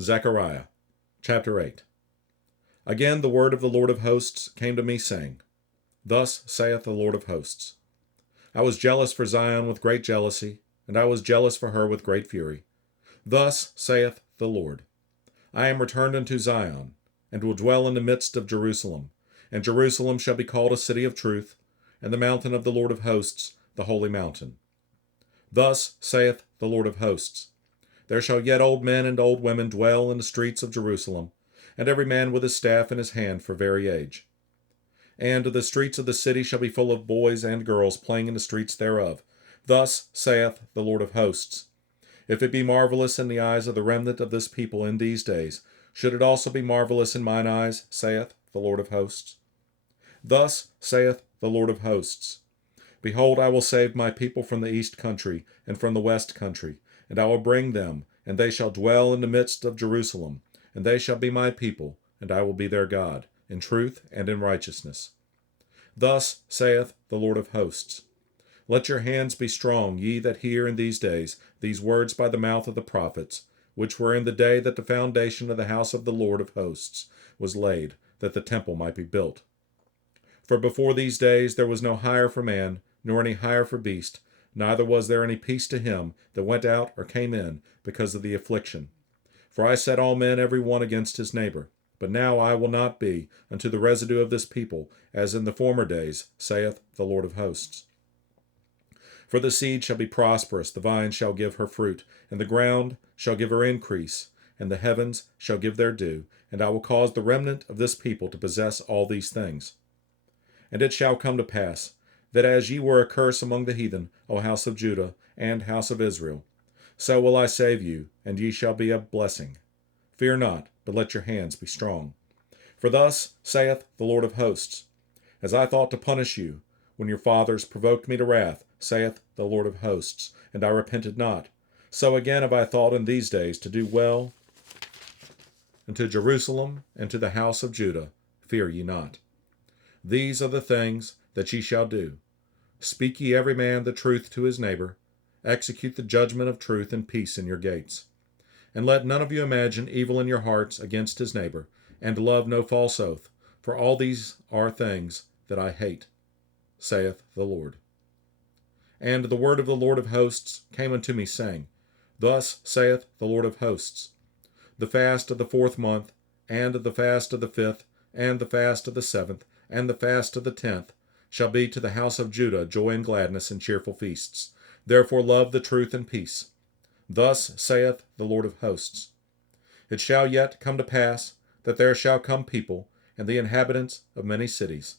Zechariah, chapter 8. Again the word of the Lord of hosts came to me, saying, Thus saith the Lord of hosts, I was jealous for Zion with great jealousy, and I was jealous for her with great fury. Thus saith the Lord, I am returned unto Zion, and will dwell in the midst of Jerusalem, and Jerusalem shall be called a city of truth, and the mountain of the Lord of hosts, the holy mountain. Thus saith the Lord of hosts, There shall yet old men and old women dwell in the streets of Jerusalem, and every man with his staff in his hand for very age. And the streets of the city shall be full of boys and girls playing in the streets thereof. Thus saith the Lord of hosts, If it be marvelous in the eyes of the remnant of this people in these days, should it also be marvelous in mine eyes, saith the Lord of hosts? Thus saith the Lord of hosts, Behold, I will save my people from the east country and from the west country, and I will bring them, and they shall dwell in the midst of Jerusalem, and they shall be my people, and I will be their God, in truth and in righteousness. Thus saith the Lord of hosts, Let your hands be strong, ye that hear in these days these words by the mouth of the prophets, which were in the day that the foundation of the house of the Lord of hosts was laid, that the temple might be built. For before these days there was no hire for man, nor any hire for beast, neither was there any peace to him that went out or came in, because of the affliction. For I set all men every one against his neighbor. But now I will not be unto the residue of this people, as in the former days, saith the Lord of hosts. For the seed shall be prosperous, the vine shall give her fruit, and the ground shall give her increase, and the heavens shall give their due, and I will cause the remnant of this people to possess all these things. And it shall come to pass, that as ye were a curse among the heathen, O house of Judah and house of Israel, so will I save you, and ye shall be a blessing. Fear not, but let your hands be strong. For thus saith the Lord of hosts, As I thought to punish you, when your fathers provoked me to wrath, saith the Lord of hosts, and I repented not, so again have I thought in these days to do well unto Jerusalem and to the house of Judah. Fear ye not. These are the things that ye shall do. Speak ye every man the truth to his neighbor. Execute the judgment of truth and peace in your gates. And let none of you imagine evil in your hearts against his neighbor, and love no false oath, for all these are things that I hate, saith the Lord. And the word of the Lord of hosts came unto me, saying, Thus saith the Lord of hosts, The fast of the 4th month, and the fast of the 5th, and the fast of the 7th, and the fast of the 10th, shall be to the house of Judah joy and gladness and cheerful feasts. Therefore love the truth and peace. Thus saith the Lord of hosts, It shall yet come to pass that there shall come people, and the inhabitants of many cities.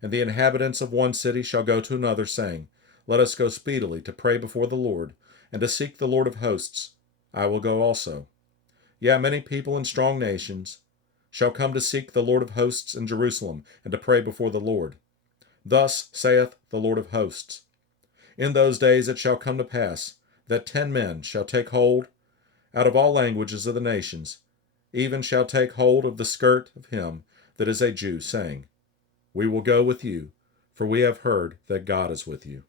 And the inhabitants of one city shall go to another, saying, Let us go speedily to pray before the Lord, and to seek the Lord of hosts. I will go also. Yea, many people and strong nations shall come to seek the Lord of hosts in Jerusalem, and to pray before the Lord. Thus saith the Lord of hosts, In those days it shall come to pass, that 10 men shall take hold out of all languages of the nations, even shall take hold of the skirt of him that is a Jew, saying, We will go with you, for we have heard that God is with you.